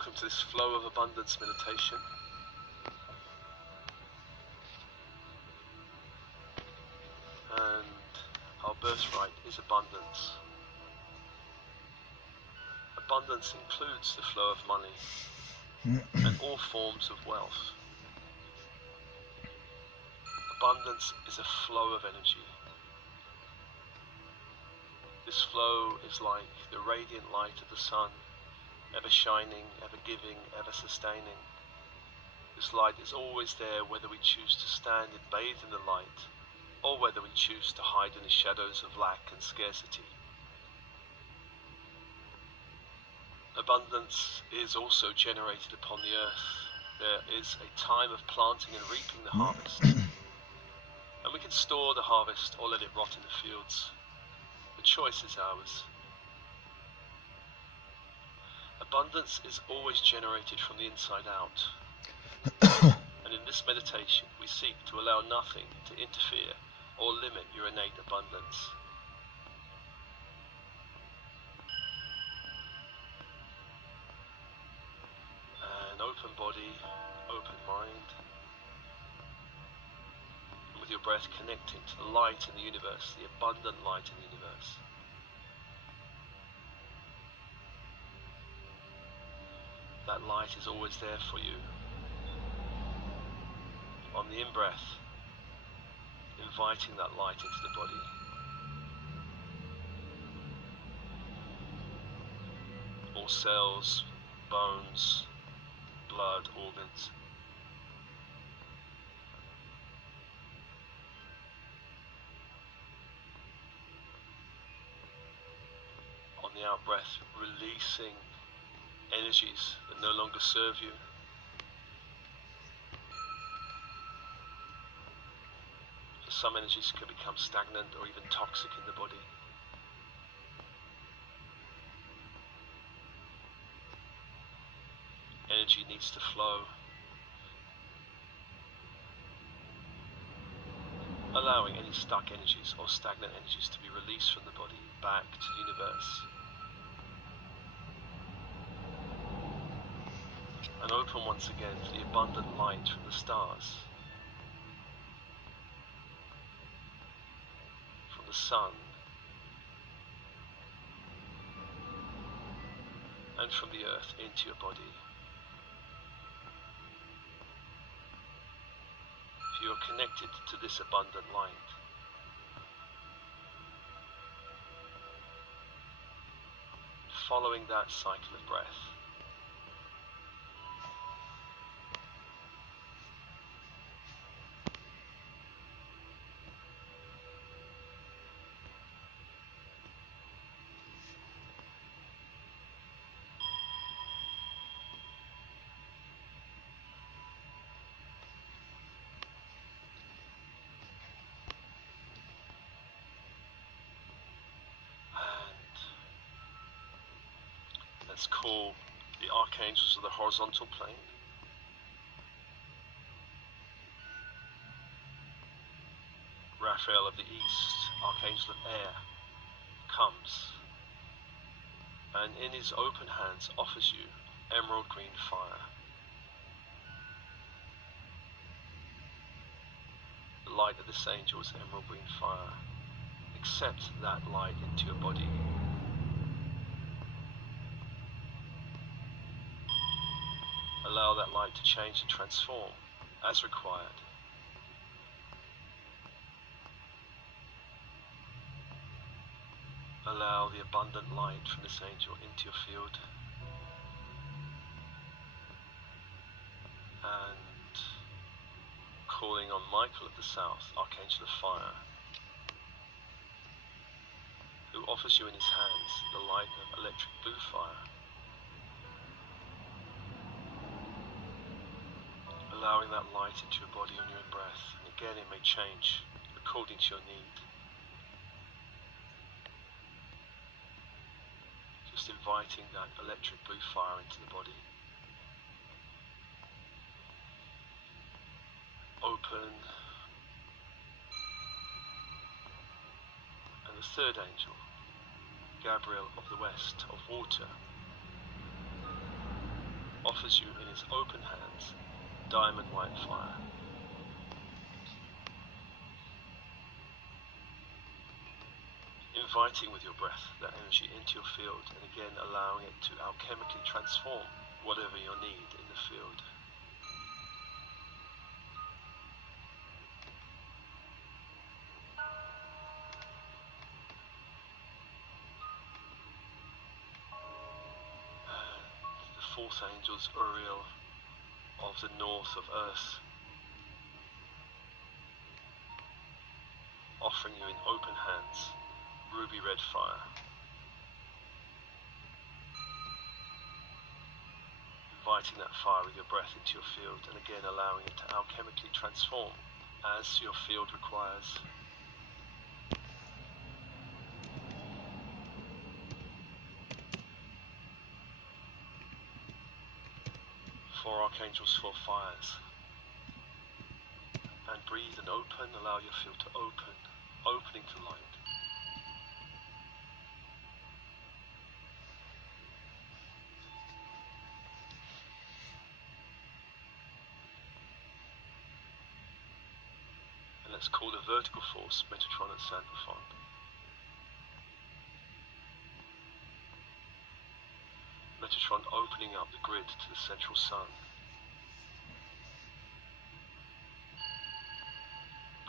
Welcome to this flow of abundance meditation. And our birthright is abundance. Abundance includes the flow of money and all forms of wealth. Abundance is a flow of energy. This flow is like the radiant light of the sun, ever shining, ever giving, ever sustaining. This light is always there whether we choose to stand and bathe in the light, or whether we choose to hide in the shadows of lack and scarcity. Abundance is also generated upon the earth. There is a time of planting and reaping the harvest. And we can store the harvest or let it rot in the fields. The choice is ours. Abundance is always generated from the inside out. And in this meditation, we seek to allow nothing to interfere or limit your innate abundance. An open body, open mind. And with your breath connecting to the light in the universe, the abundant light in the universe. That light is always there for you. On the in-breath, inviting that light into the body. All cells, bones, blood, organs. On the out-breath, releasing energies that no longer serve you. Some energies can become stagnant or even toxic in the body. Energy needs to flow, allowing any stuck energies or stagnant energies to be released from the body back to the universe. And open once again to the abundant light from the stars, from the sun, and from the earth into your body. If you are connected to this abundant light, following that cycle of breath, let's call the archangels of the horizontal plane. Raphael of the east, archangel of air, comes and in his open hands offers you emerald green fire. The light of this angel is emerald green fire. Accept that light into your body. Allow that light to change and transform as required. Allow the abundant light from this angel into your field. And calling on Michael of the south, archangel of fire, who offers you in his hands the light of electric blue fire. Allowing that light into your body on your breath, and again it may change according to your need. Just inviting that electric blue fire into the body. Open. And the third angel, Gabriel of the west, of water, offers you in its open hands diamond white fire. Inviting with your breath that energy into your field, and again allowing it to alchemically transform whatever your need in the field. And the fourth angel's Uriel of the north of Earth, offering you in open hands ruby red fire. Inviting that fire with your breath into your field, and again allowing it to alchemically transform as your field requires. Four archangels, four fires. And breathe and open, allow your field to open, opening to light. And let's call the vertical force Metatron and Sandalphon. Metatron opening up the grid to the central sun,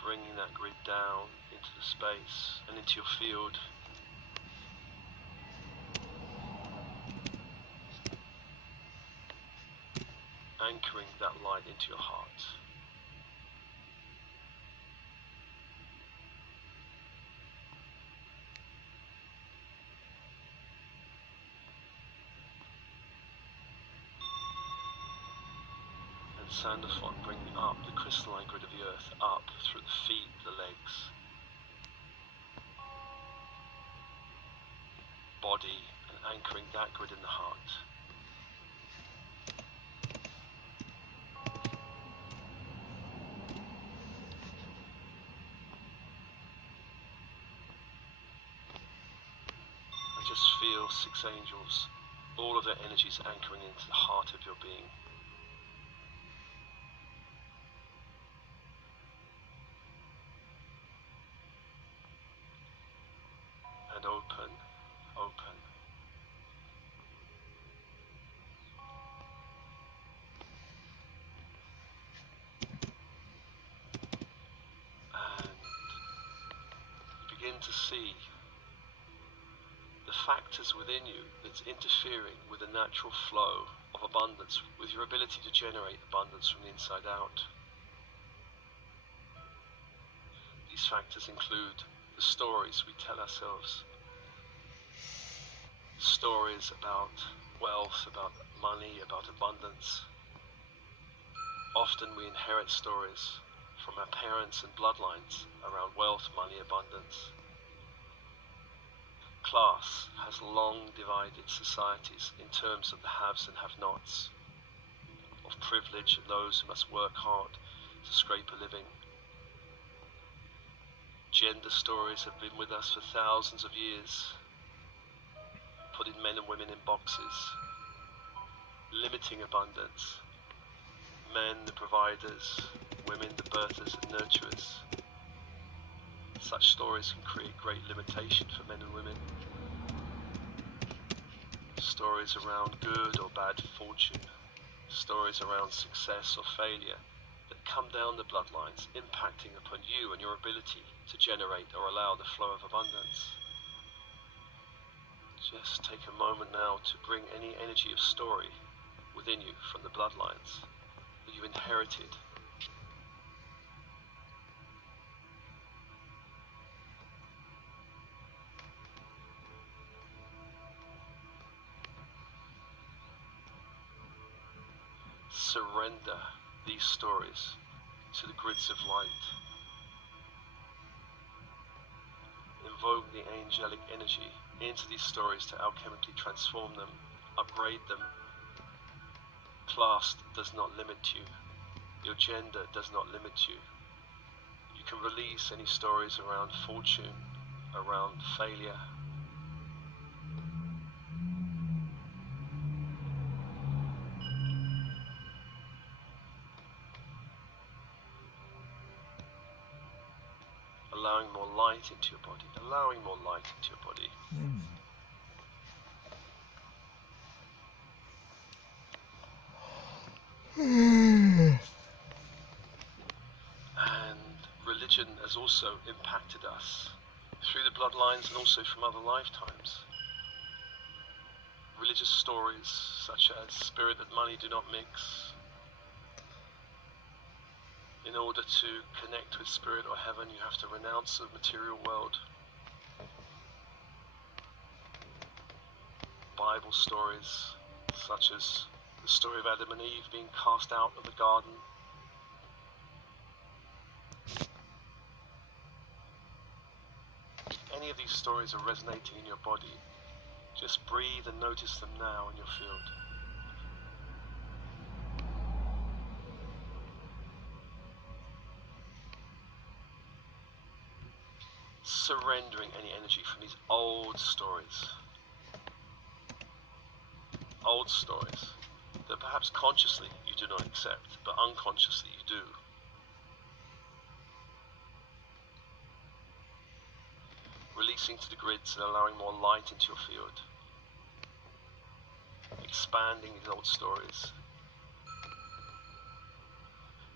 bringing that grid down into the space and into your field. Anchoring that light into your heart. And Sandalphon bringing up the crystalline grid of the earth, up through the feet, the legs, body, and anchoring that grid in the heart. And just feel six angels, all of their energies anchoring into the heart of your being. And open, open. And you begin to see the factors within you that's interfering with the natural flow of abundance, with your ability to generate abundance from the inside out. These factors include the stories we tell ourselves. Stories about wealth, about money, about abundance. Often we inherit stories from our parents and bloodlines around wealth, money, abundance. Class has long divided societies in terms of the haves and have-nots, of privilege and those who must work hard to scrape a living. Gender stories have been with us for thousands of years, putting men and women in boxes, limiting abundance. Men the providers, women the birthers and nurturers. Such stories can create great limitation for men and women. Stories around good or bad fortune, stories around success or failure that come down the bloodlines, impacting upon you and your ability to generate or allow the flow of abundance. Just take a moment now to bring any energy of story within you from the bloodlines that you inherited. Surrender these stories to the grids of light. Invoke the angelic energy into these stories to alchemically transform them, upgrade them. Class does not limit you. Your gender does not limit you. You can release any stories around fortune, around failure. into your body, allowing more light into your body. And religion has also impacted us through the bloodlines and also from other lifetimes. Religious stories such as spirit and money do not mix. In order to connect with spirit or heaven, you have to renounce the material world. Bible stories such as the story of Adam and Eve being cast out of the garden. If any of these stories are resonating in your body, just breathe and notice them now in your field. Surrendering any energy from these old stories. Old stories that perhaps consciously you do not accept, but unconsciously you do. Releasing to the grids and allowing more light into your field. Expanding these old stories.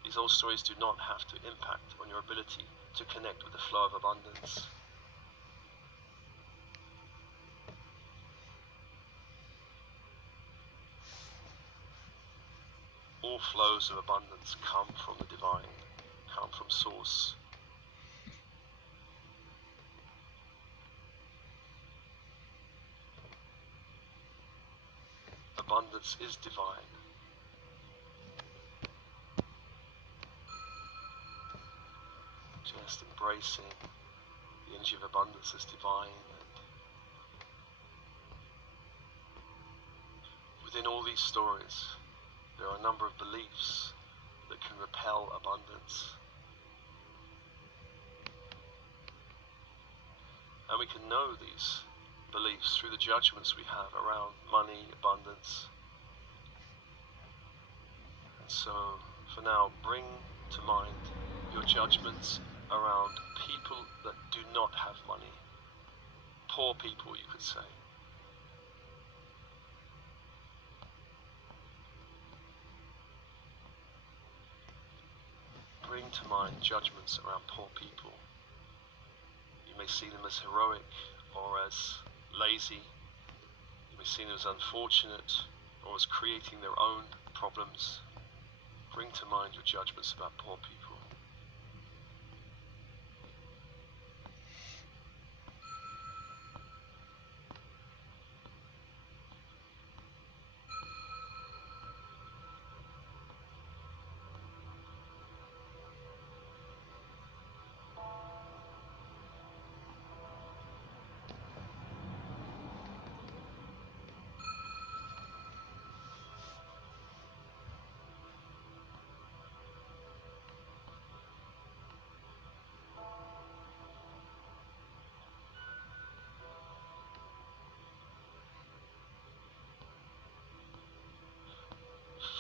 These old stories do not have to impact on your ability to connect with the flow of abundance. All flows of abundance come from the divine, come from source. Abundance is divine. Just embracing the energy of abundance as divine. And within all these stories, there are a number of beliefs that can repel abundance. And we can know these beliefs through the judgments we have around money, abundance. And so, for now, bring to mind your judgments around people that do not have money. Poor people, you could say. Bring to mind judgments around poor people. You may see them as heroic or as lazy. You may see them as unfortunate or as creating their own problems. Bring to mind your judgments about poor people.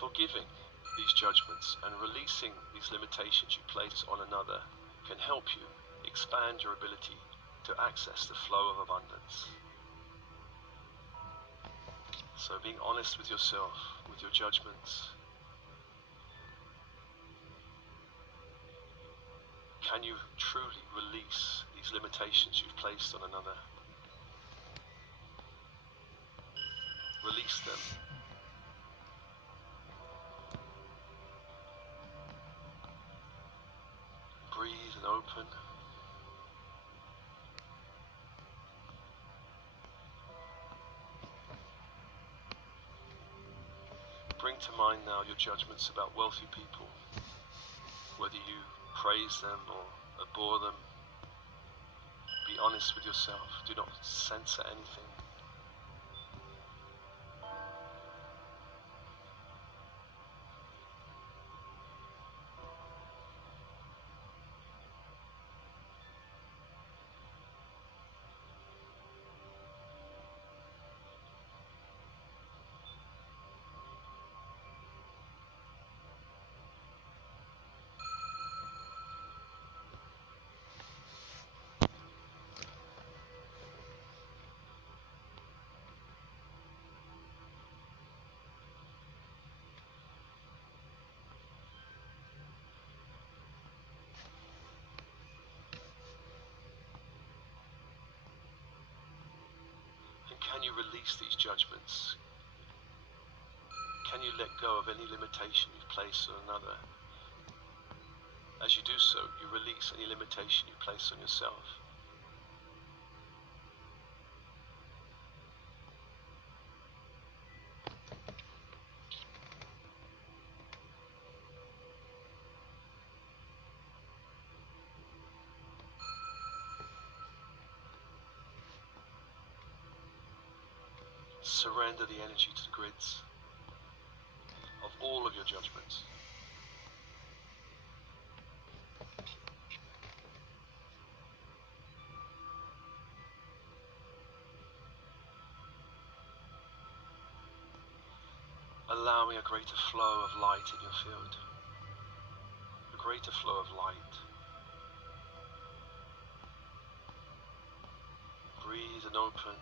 Forgiving these judgments and releasing these limitations you place on another can help you expand your ability to access the flow of abundance. So being honest with yourself, with your judgments. Can you truly release these limitations you've placed on another? Release them. Breathe and open. Bring to mind now your judgments about wealthy people, whether you praise them or abhor them. Be honest with yourself. Do not censor anything. release these judgments, can you let go of any limitation you've placed on another? As you do so, you release any limitation you place on yourself. Surrender the energy to the grids of all of your judgments. Allowing a greater flow of light in your field. A greater flow of light. Breathe and open.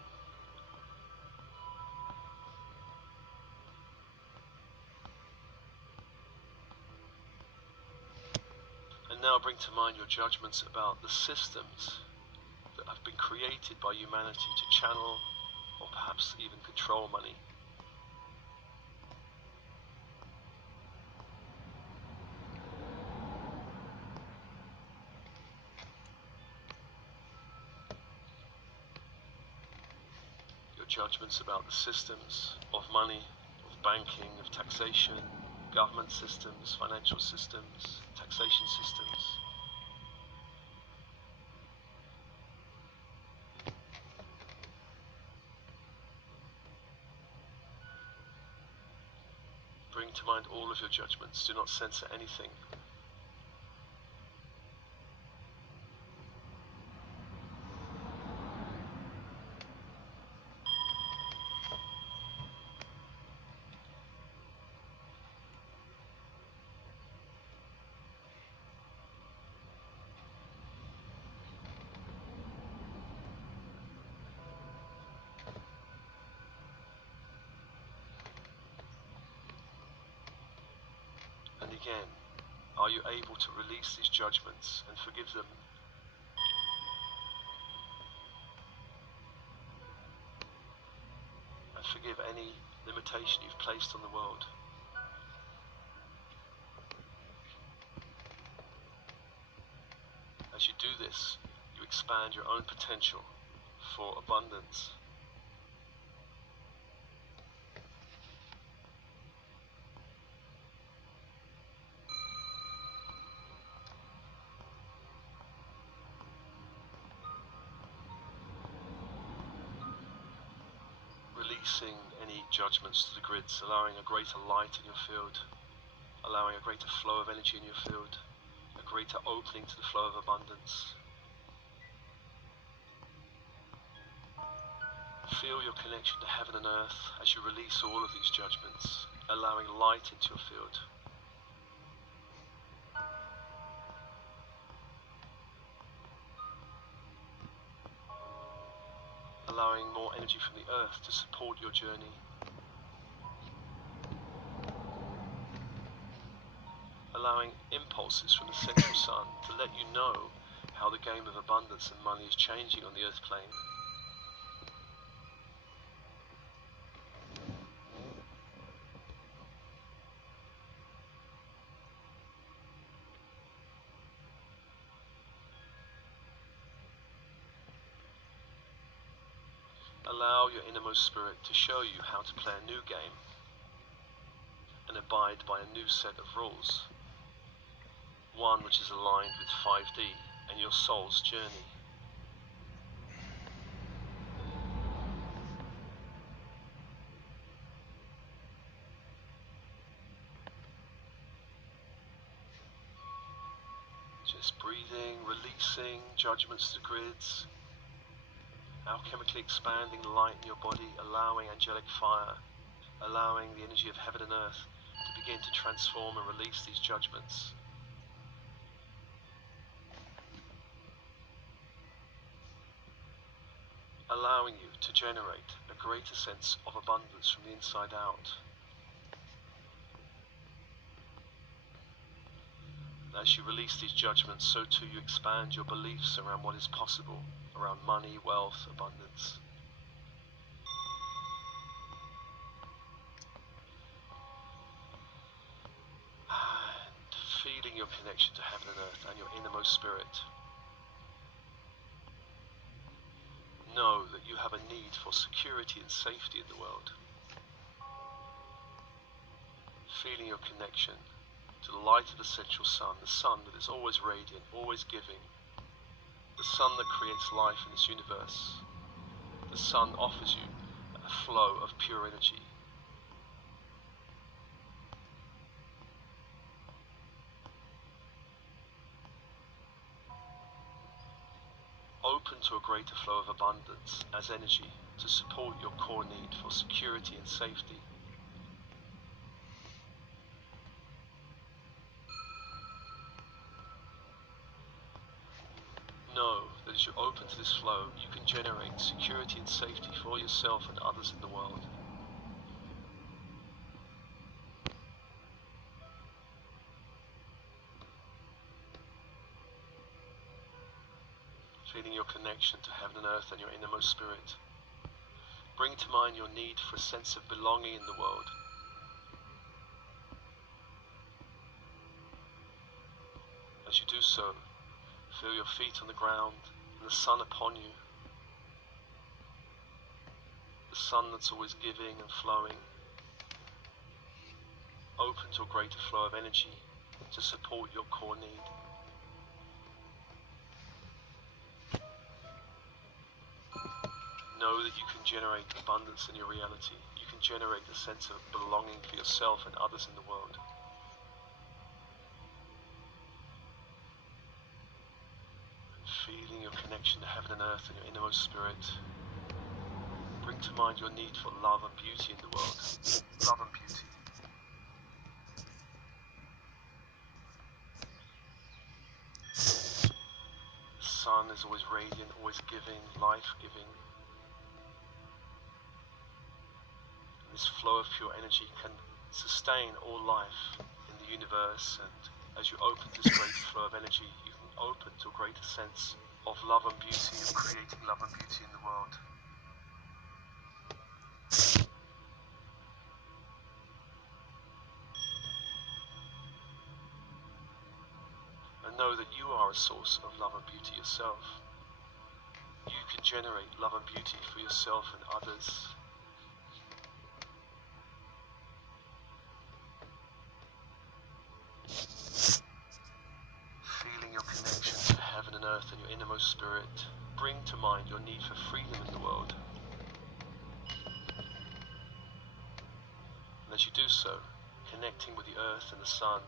And now bring to mind your judgments about the systems that have been created by humanity to channel or perhaps even control money. Judgments about the systems of money, of banking, of taxation, government systems, financial systems, taxation systems. Bring to mind all of your judgments. Do not censor anything. And again, are you able to release these judgments and forgive them? And forgive any limitation you've placed on the world. As you do this, you expand your own potential for abundance. Releasing any judgments to the grids, allowing a greater light in your field, allowing a greater flow of energy in your field, a greater opening to the flow of abundance. Feel your connection to heaven and earth as you release all of these judgments, allowing light into your field. Allowing more energy from the earth to support your journey. Allowing impulses from the central sun to let you know how the game of abundance and money is changing on the earth plane. Allow your innermost spirit to show you how to play a new game and abide by a new set of rules, one which is aligned with 5D and your soul's journey. Just breathing, releasing judgments to the grids, alchemically expanding the light in your body, allowing angelic fire, allowing the energy of heaven and earth to begin to transform and release these judgments. Allowing you to generate a greater sense of abundance from the inside out. As you release these judgments, so too you expand your beliefs around what is possible, around money, wealth, abundance. connection to heaven and earth and your innermost spirit. Know that you have a need for security and safety in the world. Feeling your connection to the light of the central sun, the sun that is always radiant, always giving, the sun that creates life in this universe. The sun offers you a flow of pure energy. Open to a greater flow of abundance as energy to support your core need for security and safety. Know that as you open to this flow, you can generate security and safety for yourself and others in the world. Feeling your connection to heaven and earth and your innermost spirit. Bring to mind your need for a sense of belonging in the world. As you do so, feel your feet on the ground and the sun upon you. The sun that's always giving and flowing. Open to a greater flow of energy to support your core need. Know that you can generate abundance in your reality. You can generate a sense of belonging for yourself and others in the world. Feeling your connection to heaven and earth and your innermost spirit. Bring to mind your need for love and beauty in the world. Love and beauty. The sun is always radiant, always giving, life-giving. This flow of pure energy can sustain all life in the universe, and as you open this great flow of energy, you can open to a greater sense of love and beauty, of creating love and beauty in the world. And know that you are a source of love and beauty yourself. You can generate love and beauty for yourself and others. Heaven and earth and your innermost spirit, bring to mind your need for freedom in the world. And as you do so, connecting with the earth and the sun,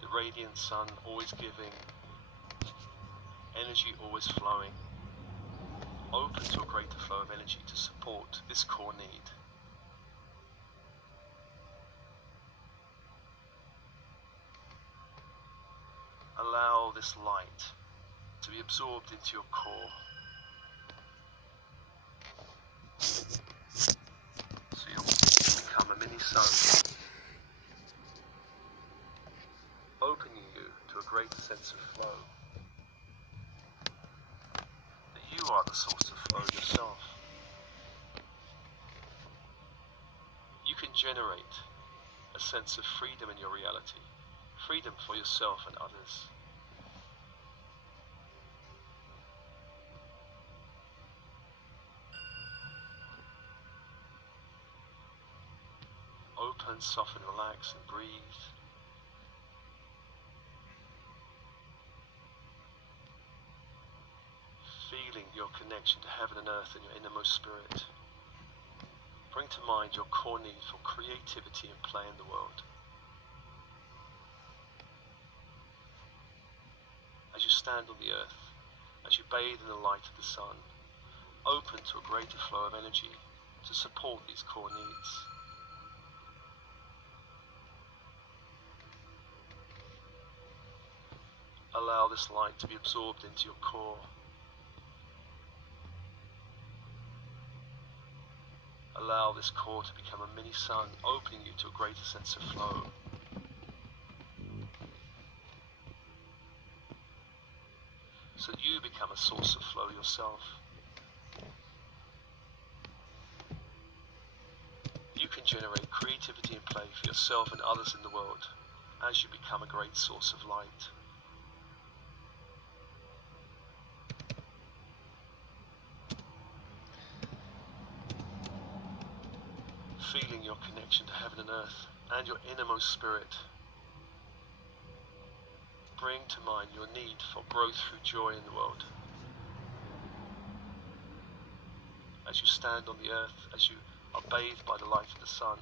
the radiant sun always giving, energy always flowing, open to a greater flow of energy to support this core need. Allow this light to be absorbed into your core. So you'll become a mini sun, opening you to a greater sense of flow. That you are the source of flow yourself. You can generate a sense of freedom in your reality, freedom for yourself and others. Open, soften, relax, and breathe. Feeling your connection to heaven and earth and your innermost spirit. Bring to mind your core need for creativity and play in the world. As you stand on the earth, as you bathe in the light of the sun, open to a greater flow of energy to support these core needs. Allow this light to be absorbed into your core. Allow this core to become a mini sun, opening you to a greater sense of flow. So that you become a source of flow yourself. You can generate creativity and play for yourself and others in the world as you become a great source of light. feeling your connection to heaven and earth and your innermost spirit. Bring to mind your need for growth through joy in the world. As you stand on the earth, as you are bathed by the light of the sun,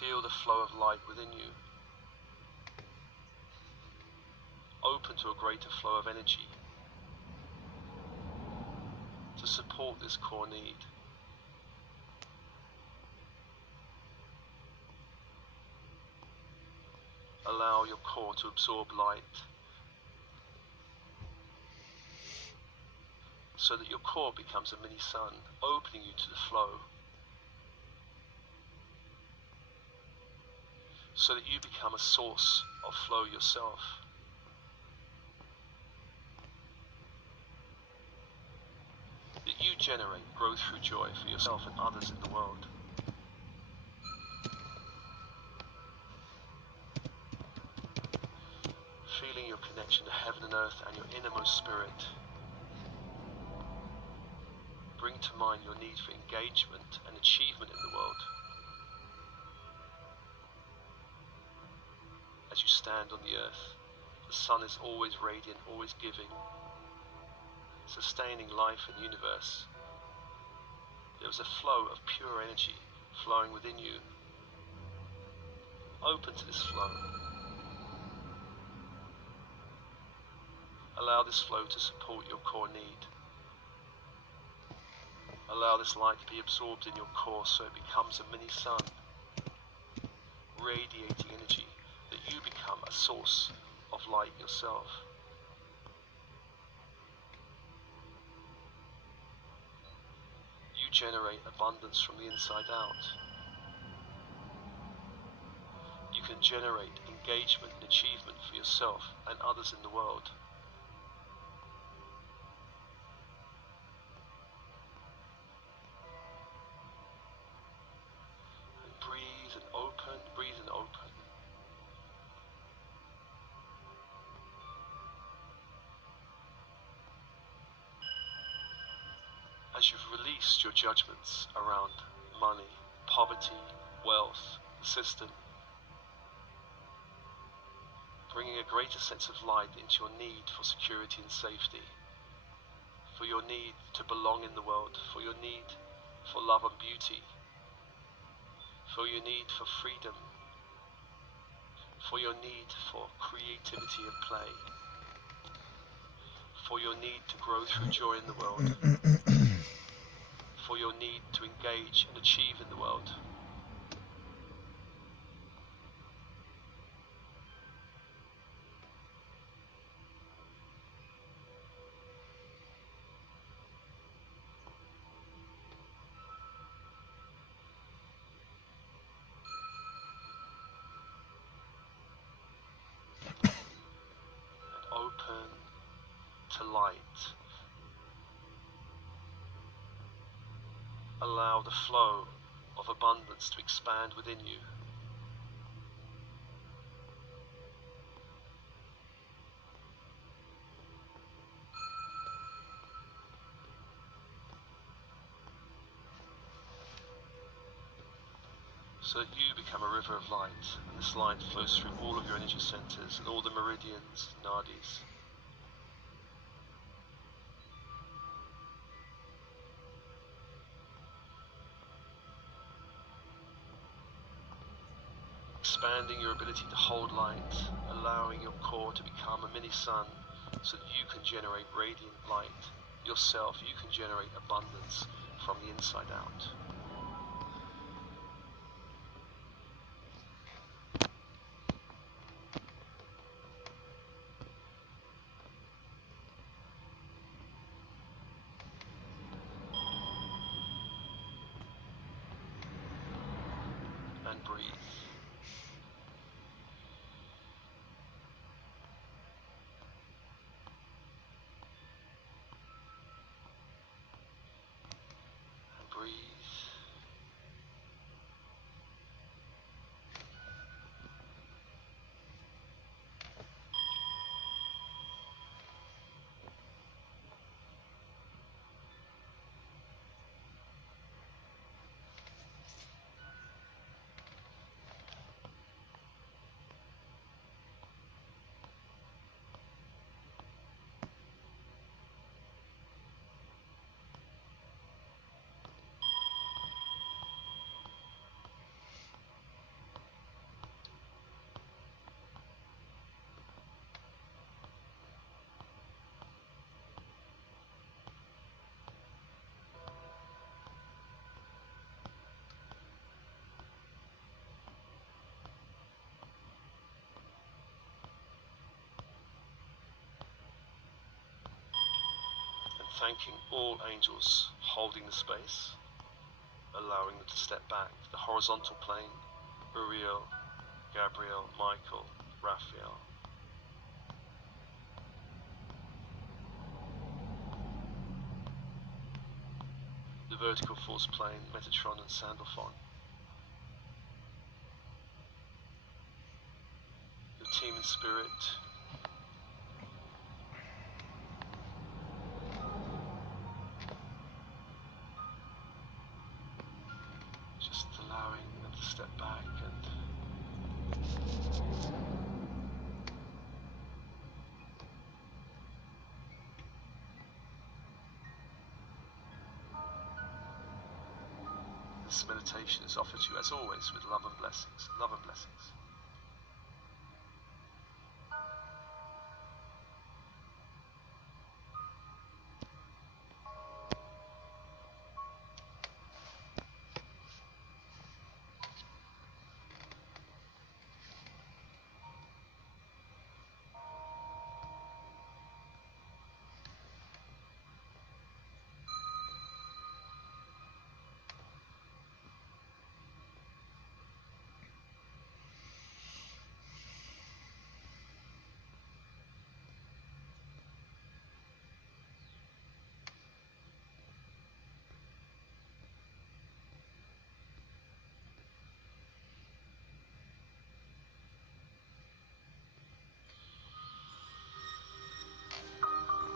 feel the flow of light within you. Open to a greater flow of energy to support this core need. Allow your core to absorb light so that your core becomes a mini sun, opening you to the flow, so that you become a source of flow yourself. That you generate growth through joy for yourself and others in the world. Feeling your connection to heaven and earth and your innermost spirit. Bring to mind your need for engagement and achievement in the world. As you stand on the earth, the sun is always radiant, always giving, sustaining life in the universe. There is a flow of pure energy flowing within you. Open to this flow. Allow this flow to support your core need. Allow this light to be absorbed in your core so it becomes a mini sun, radiating energy, that you become a source of light yourself. You generate abundance from the inside out. You can generate engagement and achievement for yourself and others in the world. Breathe and open. As you've released your judgments around money, poverty, wealth, the system, bringing a greater sense of light into your need for security and safety, for your need to belong in the world, for your need for love and beauty, for your need for freedom, for your need for creativity and play, for your need to grow through joy in the world, for your need to engage and achieve in the world. Open to light. Allow the flow of abundance to expand within you. So that you become a river of light, and this light flows through all of your energy centers and all the meridians, nadis. Expanding your ability to hold light, allowing your core to become a mini sun so that you can generate radiant light yourself. You can generate abundance from the inside out. And breathe. Breathe. thanking all angels holding the space, allowing them to step back. The horizontal plane, Uriel, Gabriel, Michael, Raphael. The vertical force plane, Metatron and Sandalphon. The team in spirit. Just allowing them to step back and this meditation is offered to you as always with love and blessings. Love and blessings.